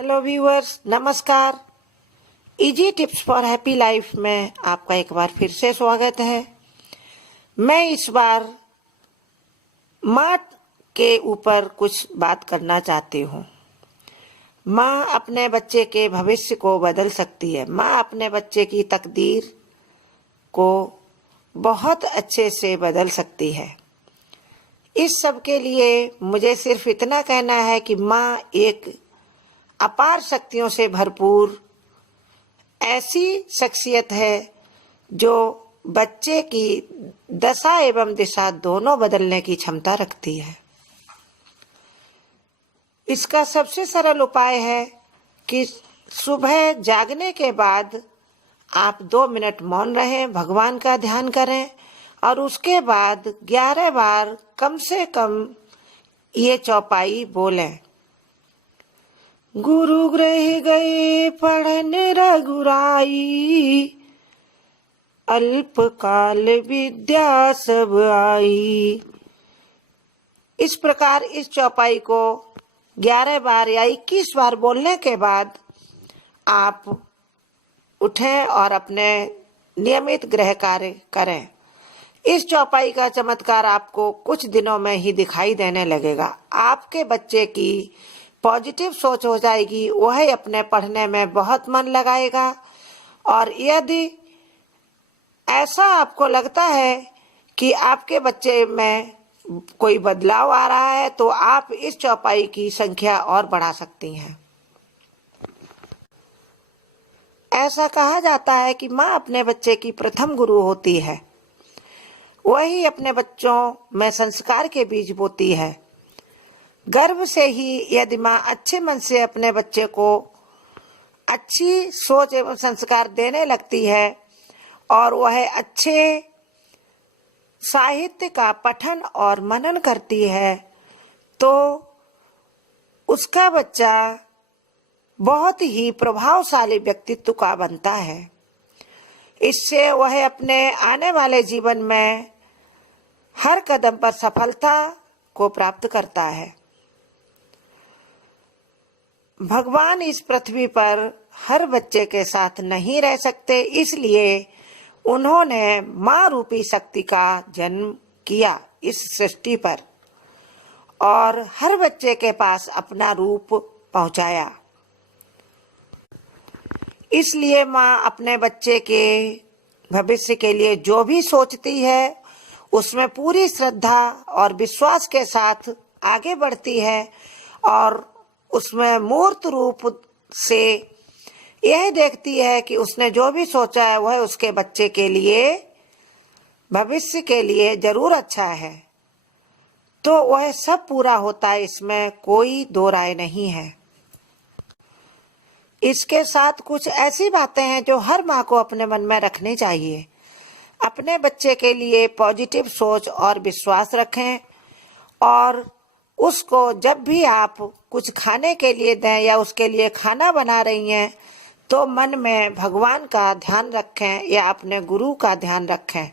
Hello viewers, नमस्कार। Easy tips for happy life में आपका एक बार फिर से स्वागत है। मैं इस बार माँ के ऊपर कुछ बात करना चाहती हूँ। माँ अपने बच्चे के भविष्य को बदल सकती है। माँ अपने बच्चे की तकदीर को बहुत अच्छे से बदल सकती है। इस सब के लिए मुझे सिर्फ इतना कहना है कि माँ एक अपार शक्तियों से भरपूर ऐसी शख्सियत है जो बच्चे की दशा एवं दिशा दोनों बदलने की क्षमता रखती है। इसका सबसे सरल उपाय है कि सुबह जागने के बाद आप 2 मिनट मौन रहें, भगवान का ध्यान करें और उसके बाद 11 बार कम से कम ये चौपाई बोलें। गुरु गृह गए पढ़न रघुराई, अल्पकाल विद्या सब आई। इस प्रकार इस चौपाई को 11 बार या 21 बार बोलने के बाद आप उठें और अपने नियमित गृह कार्य करें। इस चौपाई का चमत्कार आपको कुछ दिनों में ही दिखाई देने लगेगा। आपके बच्चे की पॉजिटिव सोच हो जाएगी, वह अपने पढ़ने में बहुत मन लगाएगा। और यदि ऐसा आपको लगता है कि आपके बच्चे में कोई बदलाव आ रहा है तो आप इस चौपाई की संख्या और बढ़ा सकती हैं। ऐसा कहा जाता है कि माँ अपने बच्चे की प्रथम गुरु होती है। वही अपने बच्चों में संस्कार के बीज बोती है। गर्भ से ही यदि माँ अच्छे मन से अपने बच्चे को अच्छी सोच एवं संस्कार देने लगती है और वह अच्छे साहित्य का पठन और मनन करती है तो उसका बच्चा बहुत ही प्रभावशाली व्यक्तित्व का बनता है। इससे वह अपने आने वाले जीवन में हर कदम पर सफलता को प्राप्त करता है। भगवान इस पृथ्वी पर हर बच्चे के साथ नहीं रह सकते, इसलिए उन्होंने माँ रूपी शक्ति का जन्म किया इस सृष्टि पर और हर बच्चे के पास अपना रूप पहुंचाया। इसलिए माँ अपने बच्चे के भविष्य के लिए जो भी सोचती है उसमें पूरी श्रद्धा और विश्वास के साथ आगे बढ़ती है और उसमें मूर्त रूप से यह देखती है कि उसने जो भी सोचा है वह उसके बच्चे के लिए भविष्य के लिए जरूर अच्छा है, तो वह सब पूरा होता है। इसमें कोई दो राय नहीं है। इसके साथ कुछ ऐसी बातें हैं जो हर माँ को अपने मन में रखनी चाहिए। अपने बच्चे के लिए पॉजिटिव सोच और विश्वास रखें और उसको जब भी आप कुछ खाने के लिए दें या उसके लिए खाना बना रही हैं तो मन में भगवान का ध्यान रखें या अपने गुरु का ध्यान रखें।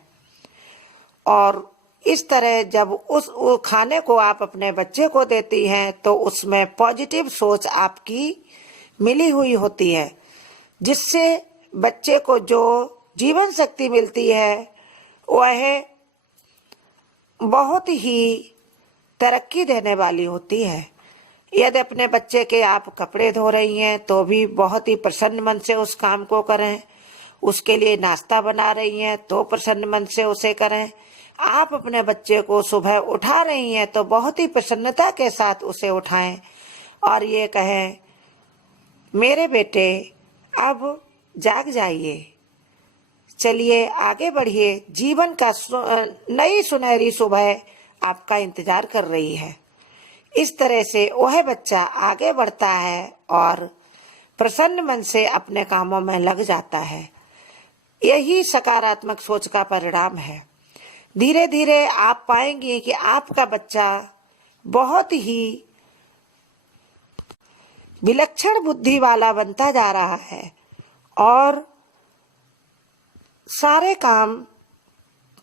और इस तरह जब उस खाने को आप अपने बच्चे को देती हैं तो उसमें पॉजिटिव सोच आपकी मिली हुई होती है, जिससे बच्चे को जो जीवन शक्ति मिलती है वह बहुत ही तरक्की देने वाली होती है। यदि अपने बच्चे के आप कपड़े धो रही हैं तो भी बहुत ही प्रसन्न मन से उस काम को करें। उसके लिए नाश्ता बना रही हैं तो प्रसन्न मन से उसे करें। आप अपने बच्चे को सुबह उठा रही हैं तो बहुत ही प्रसन्नता के साथ उसे उठाएं और ये कहें, मेरे बेटे अब जाग जाइए, चलिए आगे बढ़िए, जीवन का नई सुनहरी सुबह आपका इंतजार कर रही है। इस तरह से वह बच्चा आगे बढ़ता है और प्रसन्न मन से अपने कामों में लग जाता है। यही सकारात्मक सोच का परिणाम है। धीरे धीरे आप पाएंगे कि आपका बच्चा बहुत ही विलक्षण बुद्धि वाला बनता जा रहा है और सारे काम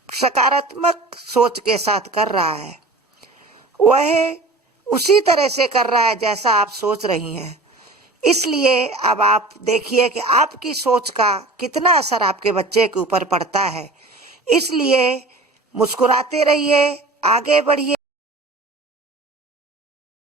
सकारात्मक सोच के साथ कर रहा है। वह उसी तरह से कर रहा है जैसा आप सोच रही हैं। इसलिए अब आप देखिए कि आपकी सोच का कितना असर आपके बच्चे के ऊपर पड़ता है। इसलिए मुस्कुराते रहिए, आगे बढ़िए।